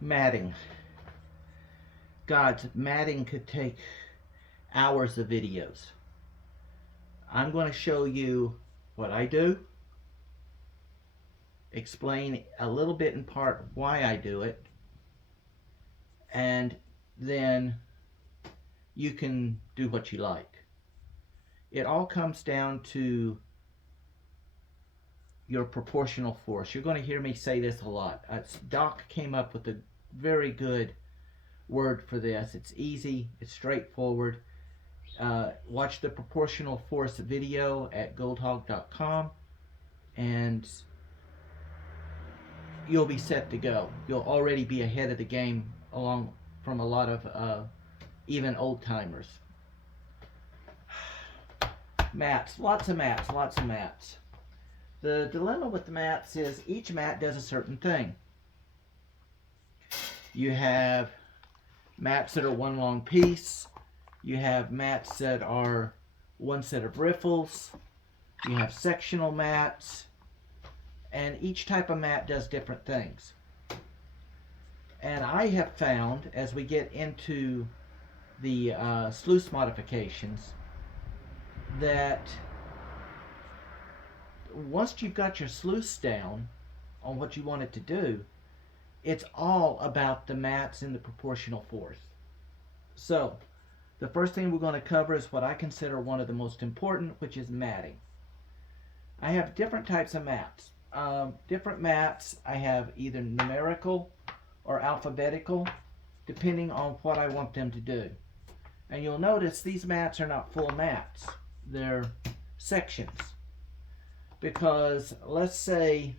Matting. God, matting could take hours of videos. I'm going to show you what I do, explain a little bit in part why I do it, and then you can do what you like. It all comes down to your proportional force. You're going to hear me say this a lot. Doc came up with a very good word for this. It's easy, it's straightforward. Watch the proportional force video at GoldHog.com and you'll be set to go. You'll already be ahead of the game along from a lot of even old timers. Mats, lots of mats, lots of mats. The dilemma with the mats is each mat does a certain thing. You have mats that are one long piece. You have mats that are one set of riffles. You have sectional mats. And each type of mat does different things. And I have found, as we get into the sluice modifications, that once you've got your sluice down on what you want it to do, it's all about the mats and the proportional force. So, the first thing we're going to cover is what I consider one of the most important, which is matting. I have different types of mats. Different mats, I have either numerical or alphabetical, depending on what I want them to do. And you'll notice these mats are not full mats. They're sections. Because let's say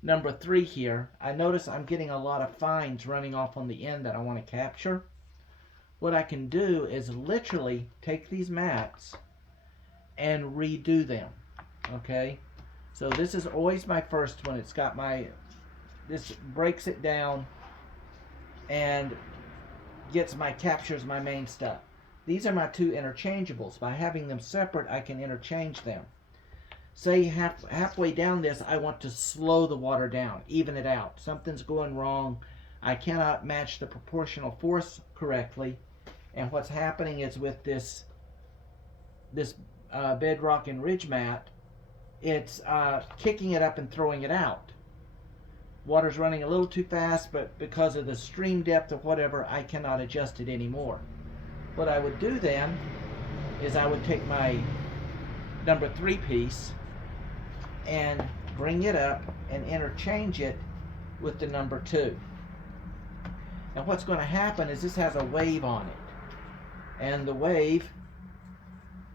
number 3 here, I notice I'm getting a lot of fines running off on the end that I want to capture. What I can do is literally take these mats and redo them. Okay? So this is always my first one. It's got this breaks it down and captures my main stuff. These are my 2 interchangeables. By having them separate, I can interchange them. Say halfway down this, I want to slow the water down, even it out. Something's going wrong. I cannot match the proportional force correctly. And what's happening is with this bedrock and ridge mat, it's kicking it up and throwing it out. Water's running a little too fast, but because of the stream depth or whatever, I cannot adjust it anymore. What I would do then is I would take my number 3 piece and bring it up and interchange it with the number 2. And what's going to happen is this has a wave on it. And the wave,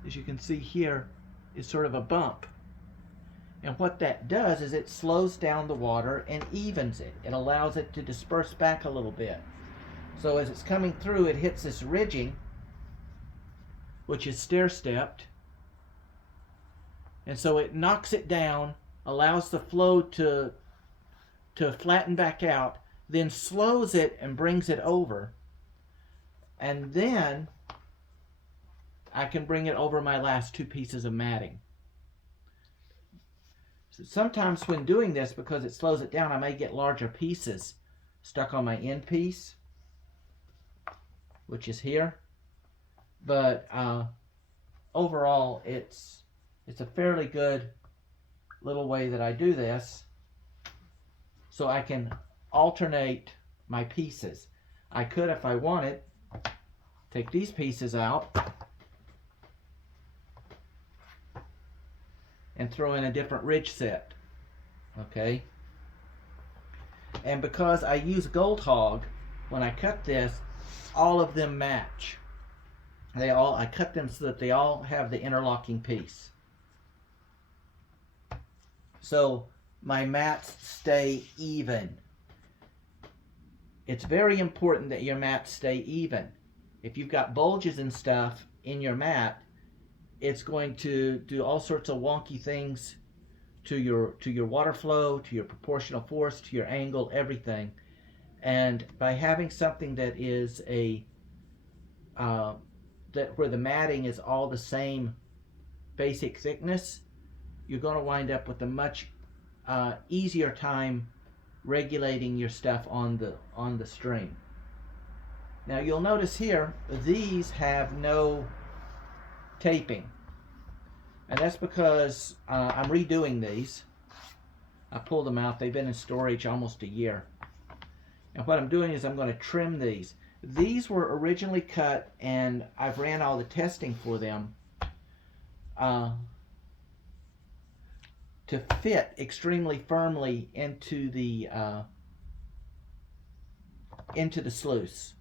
as you can see here, is sort of a bump. And what that does is it slows down the water and evens it. It allows it to disperse back a little bit. So as it's coming through, it hits this ridging, which is stair-stepped. And so it knocks it down, allows the flow to flatten back out, then slows it and brings it over. And then I can bring it over my last 2 pieces of matting. So sometimes when doing this, because it slows it down, I may get larger pieces stuck on my end piece, which is here. But overall, it's a fairly good little way that I do this, so I can alternate my pieces. I could, if I wanted, take these pieces out and throw in a different ridge set. Okay? And because I use GoldHog, when I cut this, all of them match. I cut them so that they all have the interlocking piece. So my mats stay even. It's very important that your mats stay even. If you've got bulges and stuff in your mat, it's going to do all sorts of wonky things to your water flow, to your proportional force, to your angle, everything. And by having something that is where the matting is all the same basic thickness, you're going to wind up with a much easier time regulating your stuff on the stream. Now you'll notice here, these have no taping. And that's because I'm redoing these. I pulled them out. They've been in storage almost a year. And what I'm doing is I'm going to trim these. These were originally cut, and I've ran all the testing for them to fit extremely firmly into the sluice,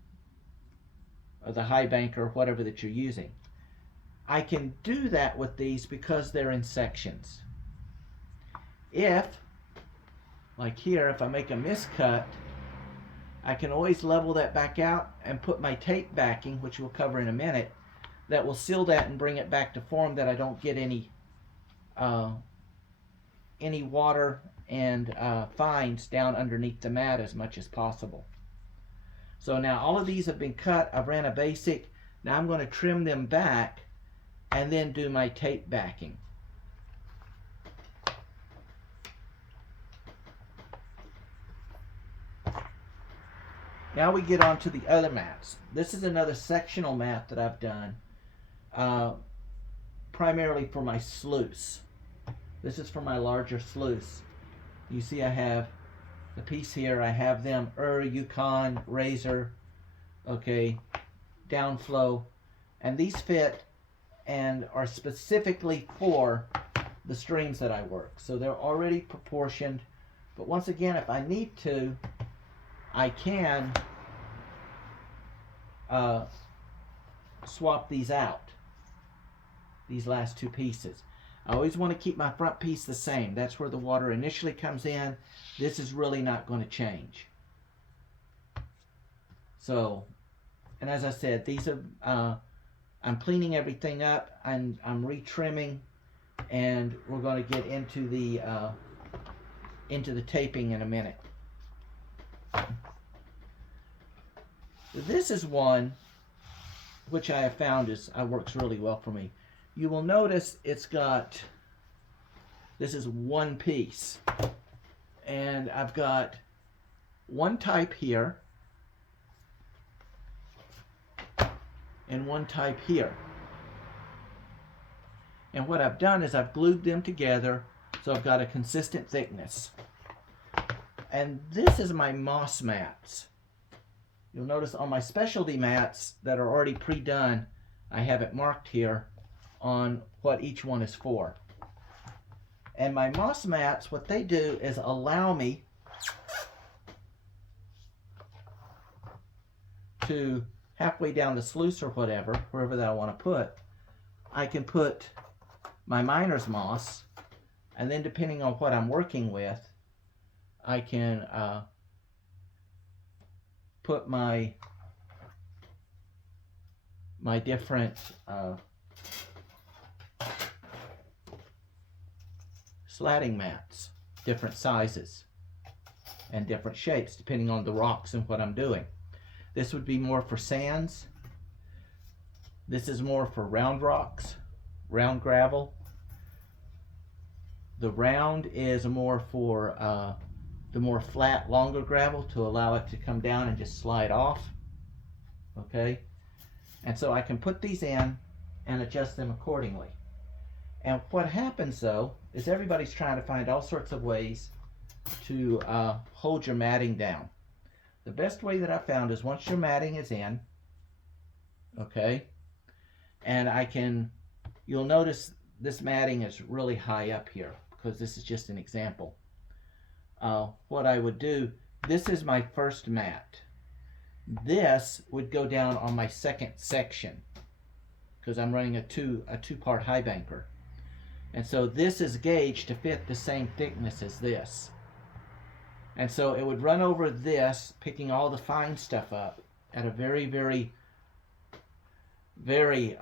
or the high bank, or whatever that you're using. I can do that with these because they're in sections. If, like here, if I make a miscut, I can always level that back out and put my tape backing, which we'll cover in a minute, that will seal that and bring it back to form, that I don't get any water and fines down underneath the mat as much as possible. So now all of these have been cut. I've ran a basic. Now I'm going to trim them back and then do my tape backing. Now we get on to the other mats. This is another sectional mat that I've done primarily for my sluice. This is for my larger sluice. You see I have the piece here. I have them Yukon, Razor, okay, downflow, and these fit and are specifically for the streams that I work. So they're already proportioned, but once again, if I need to, I can swap these out, these last two pieces. I always want to keep my front piece the same. That's where the water initially comes in. This is really not going to change. So, and as I said, these are, I'm cleaning everything up, and I'm retrimming, and we're going to get into the taping in a minute. This is one which I have found works really well for me. You will notice it's got, this is one piece, and I've got one type here and one type here. And what I've done is I've glued them together so I've got a consistent thickness. And this is my moss mats. You'll notice on my specialty mats that are already pre-done, I have it marked here on what each one is for. And my moss mats, what they do is allow me to, halfway down the sluice or whatever, wherever that I want to put, I can put my miner's moss, and then depending on what I'm working with, I can put my different slatting mats, different sizes and different shapes depending on the rocks and what I'm doing. This would be more for sands. This is more for round rocks, round gravel. The round is more for the more flat, longer gravel, to allow it to come down and just slide off. Okay? And so I can put these in and adjust them accordingly. And what happens though is everybody's trying to find all sorts of ways to hold your matting down. The best way that I found is once your matting is in, okay, and I can, you'll notice this matting is really high up here because this is just an example. What I would do, this is my first mat. This would go down on my second section because I'm running a two-part high banker. And so this is gauged to fit the same thickness as this. And so it would run over this, picking all the fine stuff up at a very, very, very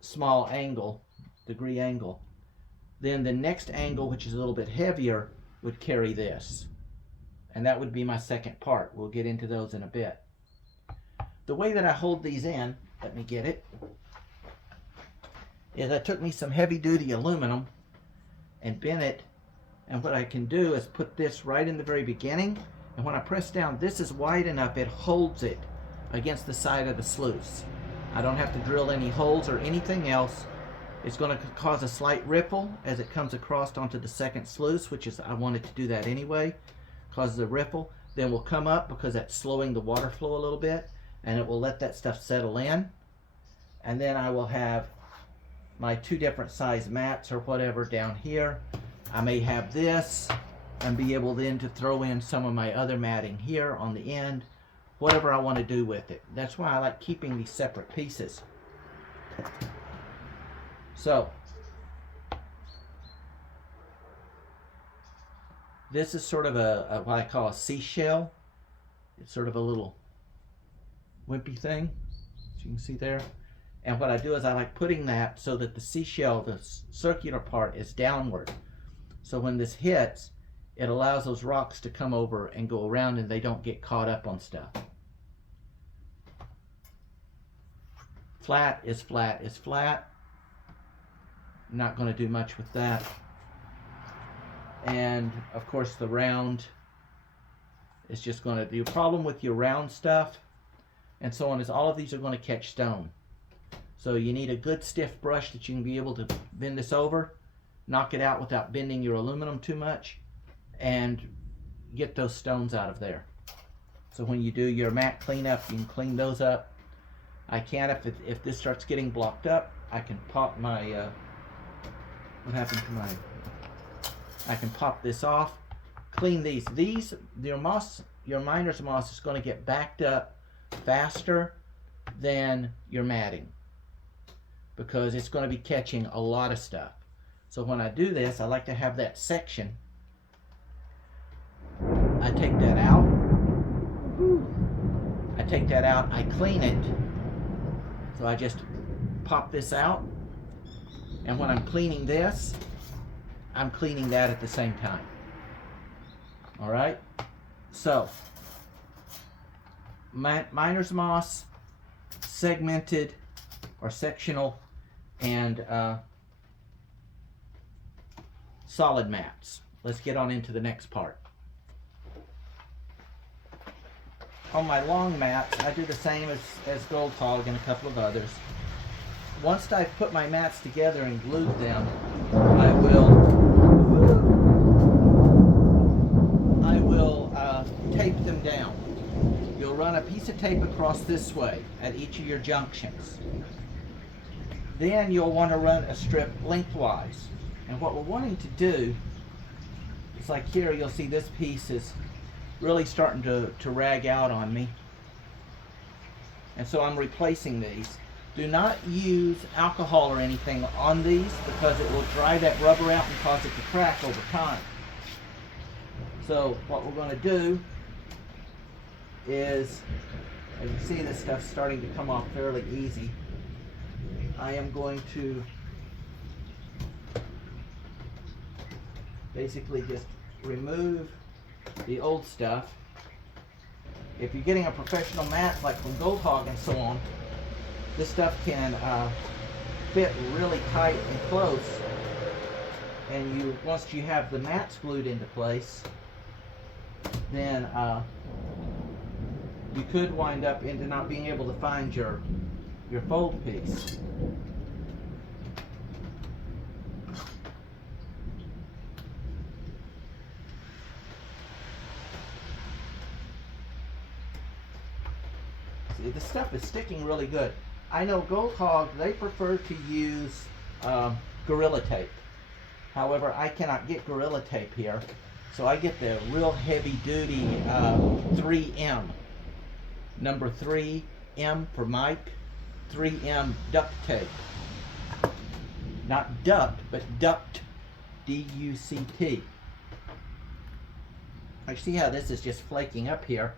small angle, degree angle. Then the next angle, which is a little bit heavier, would carry this. And that would be my second part. We'll get into those in a bit. The way that I hold these in, let me get it, is I took me some heavy duty aluminum and bent it And what I can do is put this right in the very beginning, and when I press down, this is wide enough, it holds it against the side of the sluice. I don't have to drill any holes or anything else. It's going to cause a slight ripple as it comes across onto the second sluice, which is, I wanted to do that anyway. Causes a ripple. Then we'll come up because that's slowing the water flow a little bit, and it will let that stuff settle in. And then I will have my 2 different size mats or whatever down here. I may have this and be able then to throw in some of my other matting here on the end, whatever I want to do with it. That's why I like keeping these separate pieces. So this is sort of a what I call a seashell. It's sort of a little wimpy thing, as you can see there. And what I do is I like putting that so that the seashell, the circular part, is downward. So when this hits, it allows those rocks to come over and go around and they don't get caught up on stuff. Flat is flat is flat. I'm not going to do much with that. And of course the round is just going to, the problem with your round stuff and so on is all of these are going to catch stone. So you need a good stiff brush that you can be able to bend this over, knock it out without bending your aluminum too much, and get those stones out of there. So when you do your mat cleanup, you can clean those up. I can, if this starts getting blocked up, I can pop my, what happened to my, I can pop this off, clean these. These, your miner's moss is going to get backed up faster than your matting because it's going to be catching a lot of stuff. So when I do this, I like to have that section. I take that out. I take that out, I clean it. So I just pop this out. And when I'm cleaning this, I'm cleaning that at the same time. All right? So, miner's moss, segmented or sectional, and solid mats. Let's get on into the next part. On my long mats, I do the same as GoldHog and a couple of others. Once I've put my mats together and glued them, I will tape them down. You'll run a piece of tape across this way at each of your junctions. Then you'll want to run a strip lengthwise. And what we're wanting to do is, like here, you'll see this piece is really starting to rag out on me. And so I'm replacing these. Do not use alcohol or anything on these because it will dry that rubber out and cause it to crack over time. So what we're going to do is, as you see, this stuff's starting to come off fairly easy. I am going to basically just remove the old stuff. If you're getting a professional mat like from GoldHog and so on, this stuff can fit really tight and close, and once you have the mats glued into place, then you could wind up into not being able to find your fold piece. See, the stuff is sticking really good. I know GoldHog, they prefer to use Gorilla Tape. However, I cannot get Gorilla Tape here, so I get the real heavy-duty 3M. Number 3M for Mike, 3M duct tape. Not duct, but duct, D-U-C-T. I see how this is just flaking up here.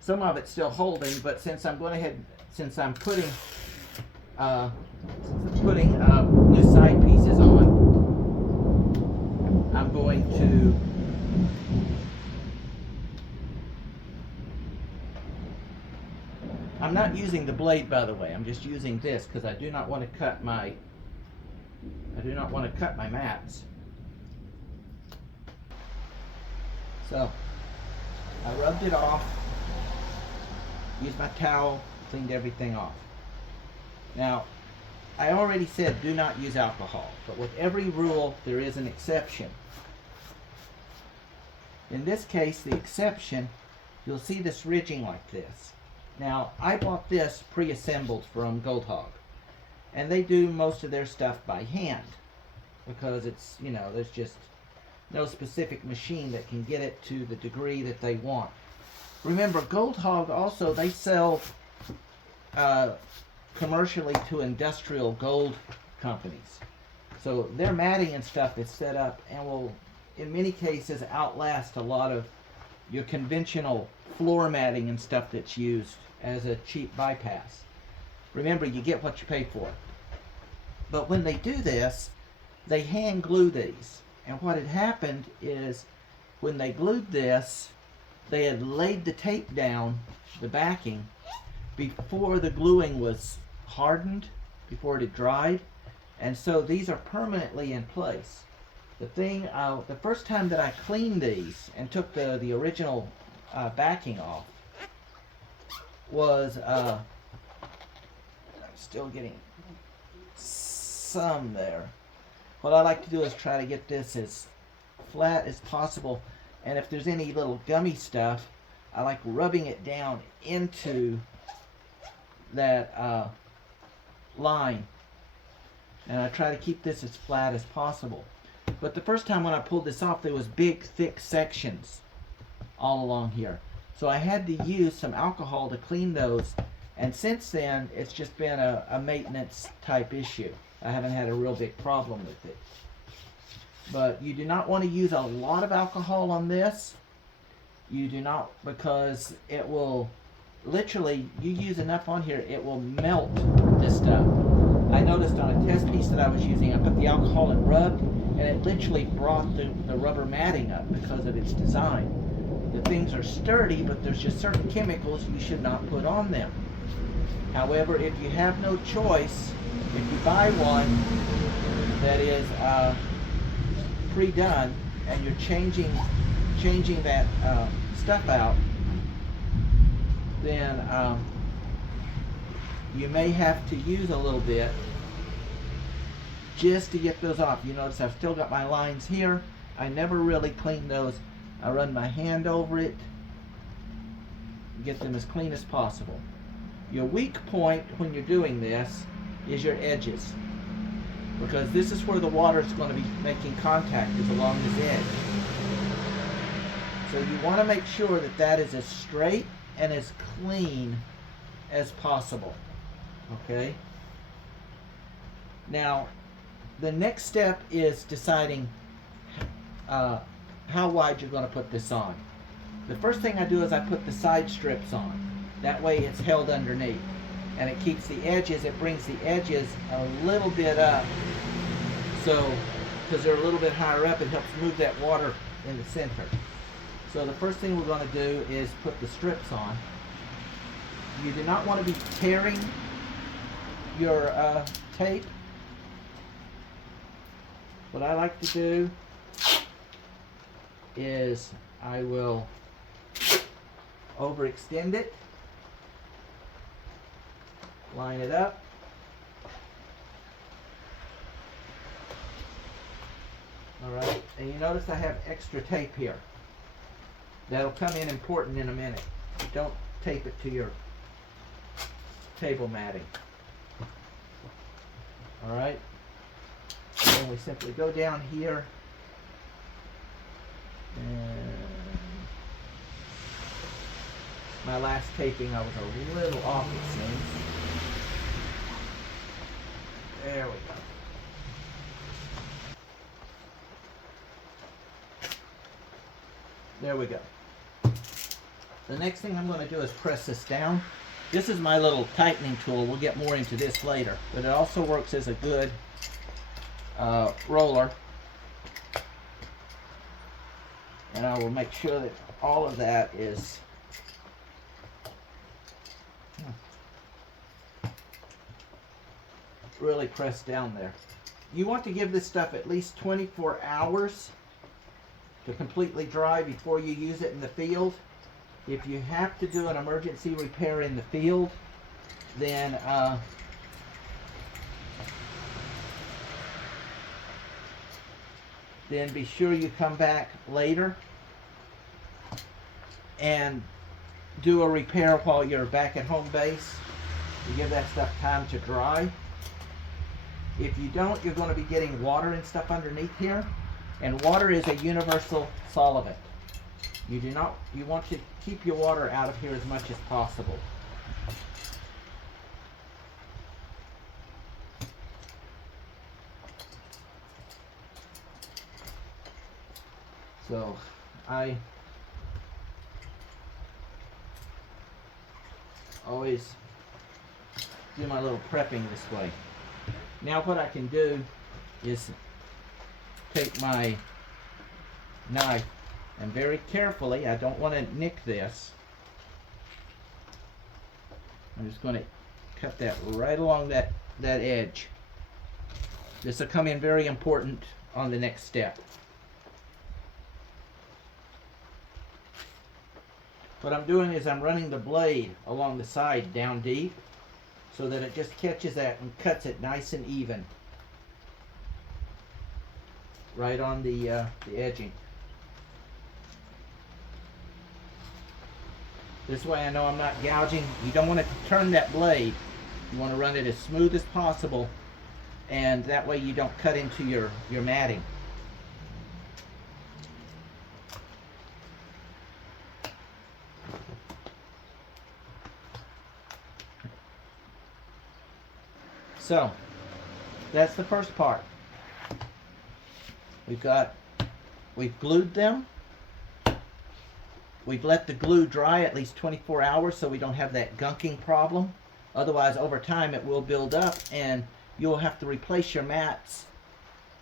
Some of it's still holding, but since I'm going ahead, since I'm putting new side pieces on, I'm going to I'm not using the blade, by the way. I'm just using this because I do not want to cut my mats. So I rubbed it off, used my towel, cleaned everything off. Now, I already said do not use alcohol, but with every rule there is an exception. In this case, the exception, you'll see this ridging like this. Now, I bought this pre-assembled from GoldHog, and they do most of their stuff by hand because it's, you know, there's just no specific machine that can get it to the degree that they want. Remember, GoldHog also, they sell commercially to industrial gold companies. So their matting and stuff is set up and will, in many cases, outlast a lot of your conventional floor matting and stuff that's used as a cheap bypass. Remember, you get what you pay for. But when they do this, they hand glue these. And what had happened is when they glued this, they had laid the tape down, the backing, before the gluing was hardened, before it had dried. And so these are permanently in place. The thing, the first time that I cleaned these and took the original backing off was, I'm still getting some there. What I like to do is try to get this as flat as possible, and if there's any little gummy stuff, I like rubbing it down into that line, and I try to keep this as flat as possible. But the first time when I pulled this off, there was big thick sections all along here, so I had to use some alcohol to clean those, and since then it's just been a maintenance type issue. I haven't had a real big problem with it. But you do not want to use a lot of alcohol on this. You do not, because it will literally, you use enough on here, it will melt this stuff. I noticed on a test piece that I was using, I put the alcohol and rubbed, and it literally brought the rubber matting up because of its design. The things are sturdy, but there's just certain chemicals you should not put on them. However, if you have no choice, if you buy one that is pre-done and you're changing that stuff out, then you may have to use a little bit just to get those off. You notice I've still got my lines here. I never really clean those. I run my hand over it, get them as clean as possible. Your weak point when you're doing this is your edges, because this is where the water is going to be making contact, is along this edge. So you want to make sure that that is as straight and as clean as possible. Okay? Now, the next step is deciding how wide you're going to put this on. The first thing I do is I put the side strips on. That way it's held underneath. And it keeps the edges, it brings the edges a little bit up. So, because they're a little bit higher up, it helps move that water in the center. So the first thing we're going to do is put the strips on. You do not want to be tearing your tape. What I like to do is I will overextend it, line it up, alright, and you notice I have extra tape here. That'll come in important in a minute. Don't tape it to your table matting. Alright, and then we simply go down here and my last taping I was a little off, it seems. There we go. There we go. The next thing I'm going to do is press this down. This is my little tightening tool. We'll get more into this later. But it also works as a good roller. And I will make sure that all of that is really pressed down there. You want to give this stuff at least 24 hours to completely dry before you use it in the field. If you have to do an emergency repair in the field, then be sure you come back later and do a repair while you're back at home base to give that stuff time to dry. If you don't, you're going to be getting water and stuff underneath here, and water is a universal solvent. You want to keep your water out of here as much as possible. So I always do my little prepping this way. Now what I can do is take my knife and very carefully, I don't want to nick this, I'm just going to cut that right along that edge. This will come in very important on the next step. What I'm doing is I'm running the blade along the side down deep so that it just catches that and cuts it nice and even right on the edging. This way I know I'm not gouging. You don't want to turn that blade. You want to run it as smooth as possible, and that way you don't cut into your matting. So that's the first part. We've glued them. We've let the glue dry at least 24 hours so we don't have that gunking problem. Otherwise, over time it will build up and you'll have to replace your mats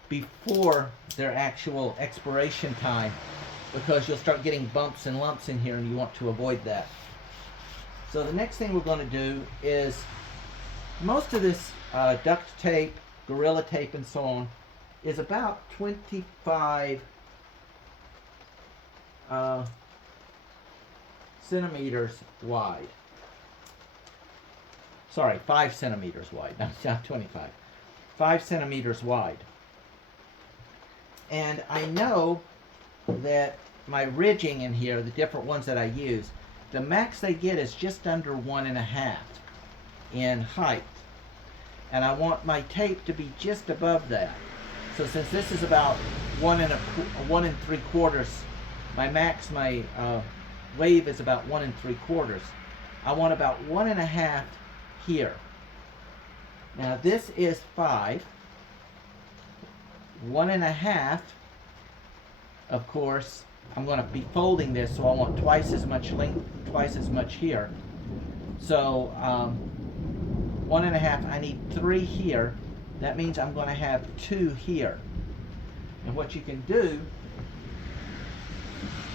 before their actual expiration time, because you'll start getting bumps and lumps in here and you want to avoid that. So the next thing we're going to do is, most of this duct tape, Gorilla Tape and so on is about 25 centimeters wide. Sorry, 5 centimeters wide, not 25. 5 centimeters wide. And I know that my ridging in here, the different ones that I use, the max they get is just under 1.5 in height. And I want my tape to be just above that. So since this is about 1 3/4, my max, my wave is about 1 3/4. I want about 1.5 here. Now this is 5. 1.5, of course, I'm going to be folding this, so I want twice as much length, twice as much here. So 1.5, I need 3 here. That means I'm going to have 2 here. And what you can do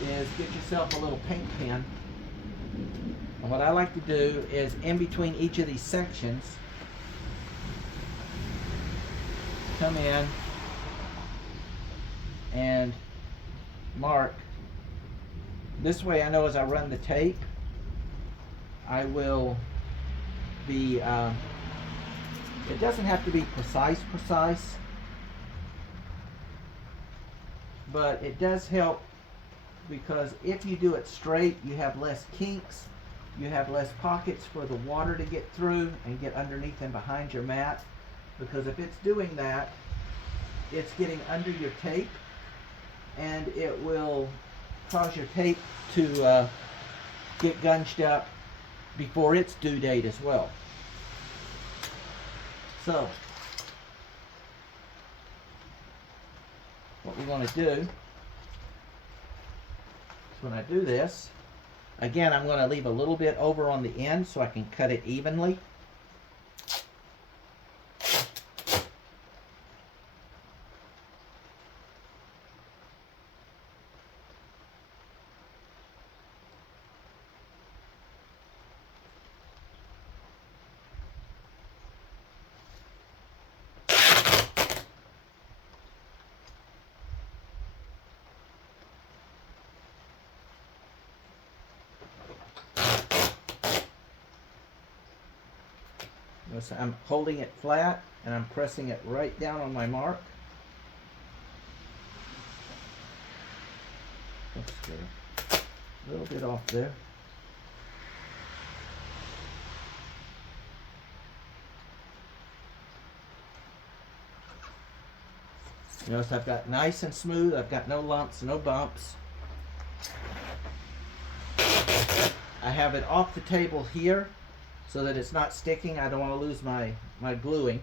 is get yourself a little paint pen. And what I like to do is, in between each of these sections, come in and mark. This way I know as I run the tape, I will be, it doesn't have to be precise, but it does help, because if you do it straight, you have less kinks, you have less pockets for the water to get through and get underneath and behind your mat, because if it's doing that, it's getting under your tape, and it will cause your tape to get gunged up before its due date as well. So what we want to do is, when I do this, again, I'm going to leave a little bit over on the end so I can cut it evenly. Notice I'm holding it flat and I'm pressing it right down on my mark. Let's get a little bit off there. Notice I've got nice and smooth. I've got no lumps, no bumps. I have it off the table here so that it's not sticking. I don't want to lose my gluing.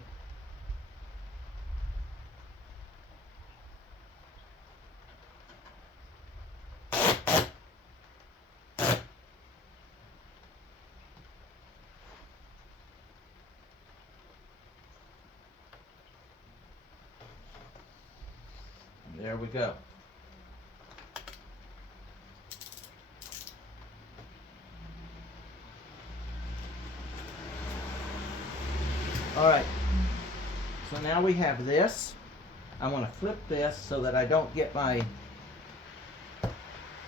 There we go. All right, so now we have this. I want to flip this so that I don't get my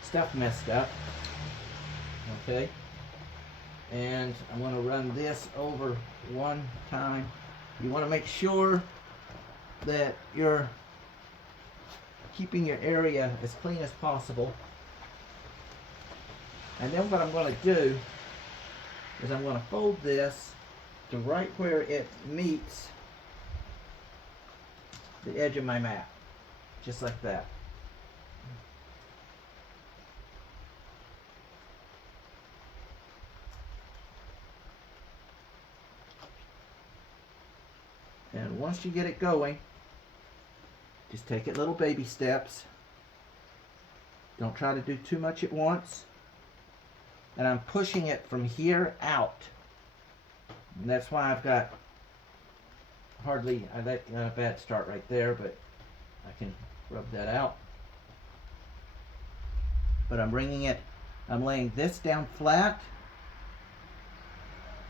stuff messed up. Okay, and I'm going to run this over one time. You want to make sure that you're keeping your area as clean as possible. And then what I'm going to do is I'm going to fold this to right where it meets the edge of my mat, just like that. And once you get it going, just take it little baby steps. Don't try to do too much at once. And I'm pushing it from here out. And that's why I've got hardly, I got a bad start right there, but I can rub that out. But I'm bringing it, I'm laying this down flat,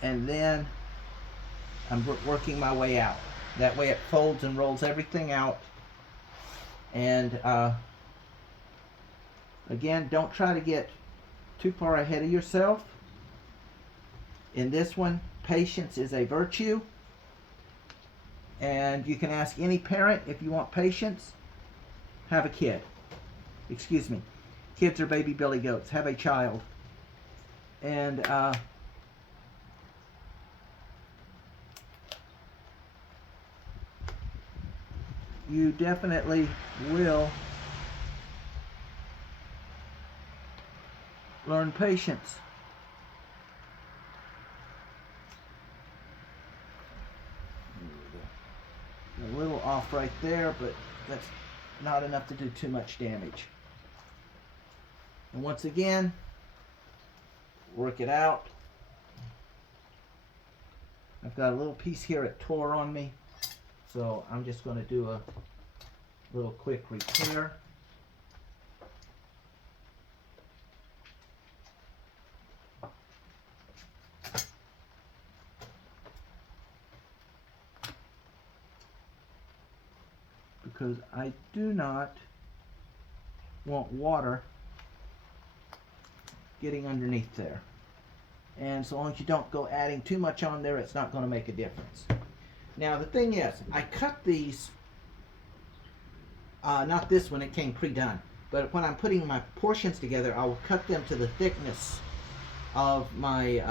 and then I'm working my way out. That way it folds and rolls everything out. And again, don't try to get too far ahead of yourself. In this one, patience is a virtue. And you can ask any parent if you want patience. Have a kid. Excuse me. Kids are baby billy goats. Have a child. And you definitely will learn patience. A little off right there, but that's not enough to do too much damage. And once again, work it out. I've got a little piece here it tore on me, so I'm just going to do a little quick repair. Because I do not want water getting underneath there. And so long as you don't go adding too much on there, it's not going to make a difference. Now the thing is, I cut these, not this one, it came pre-done, but when I'm putting my portions together, I will cut them to the thickness of my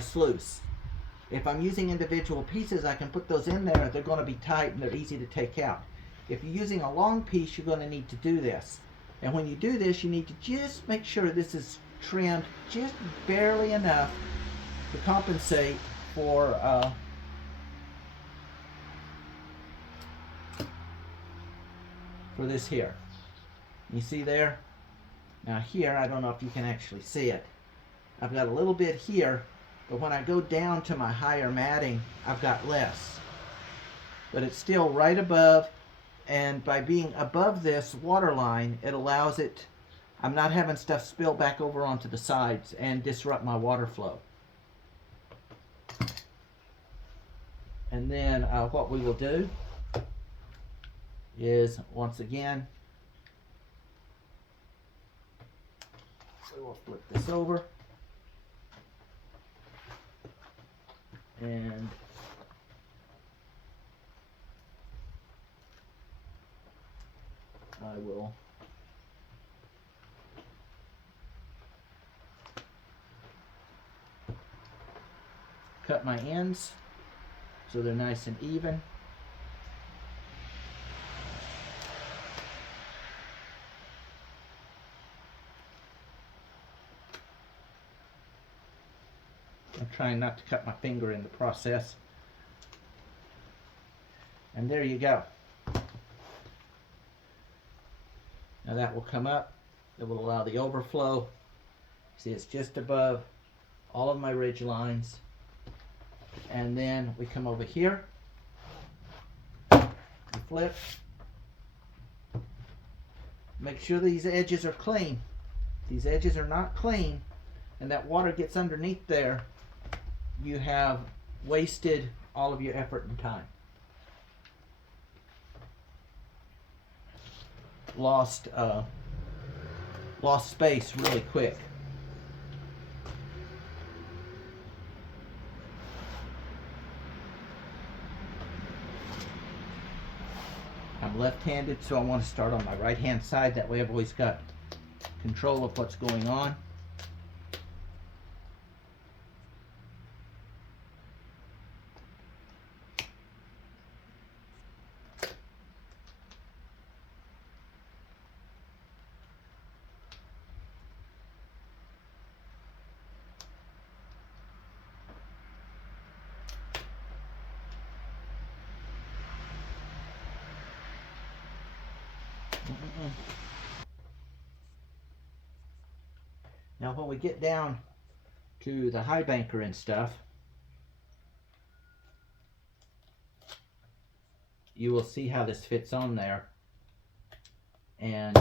sluice. If I'm using individual pieces, I can put those in there. They're going to be tight and they're easy to take out. If you're using a long piece, you're going to need to do this. And when you do this, you need to just make sure this is trimmed just barely enough to compensate for this here. You see there? Now here, I don't know if you can actually see it. I've got a little bit here, but when I go down to my higher matting, I've got less. But it's still right above, and by being above this water line, it allows it, I'm not having stuff spill back over onto the sides and disrupt my water flow. And then what we will do is, once again, we will flip this over. And I will cut my ends so they're nice and even. I'm trying not to cut my finger in the process. And there you go. Now that will come up. It will allow the overflow. See, it's just above all of my ridge lines. And then we come over here and flip. Make sure these edges are clean. These edges are not clean and that water gets underneath there, you have wasted all of your effort and time. Lost space really quick. I'm left-handed, so I want to start on my right-hand side. That way I've always got control of what's going on. Now when we get down to the high banker and stuff, you will see how this fits on there, and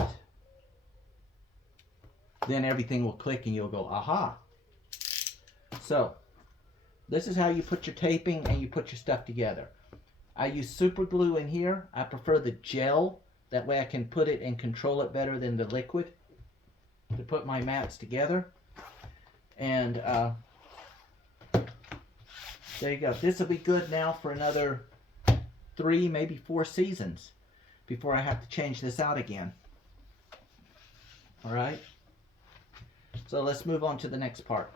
then everything will click and you'll go, aha. So this is how you put your taping and you put your stuff together. I use super glue in here. I prefer the gel. That way I can put it and control it better than the liquid to put my mats together. And there you go. This will be good now for another 3, maybe 4 seasons before I have to change this out again. All right. So let's move on to the next part.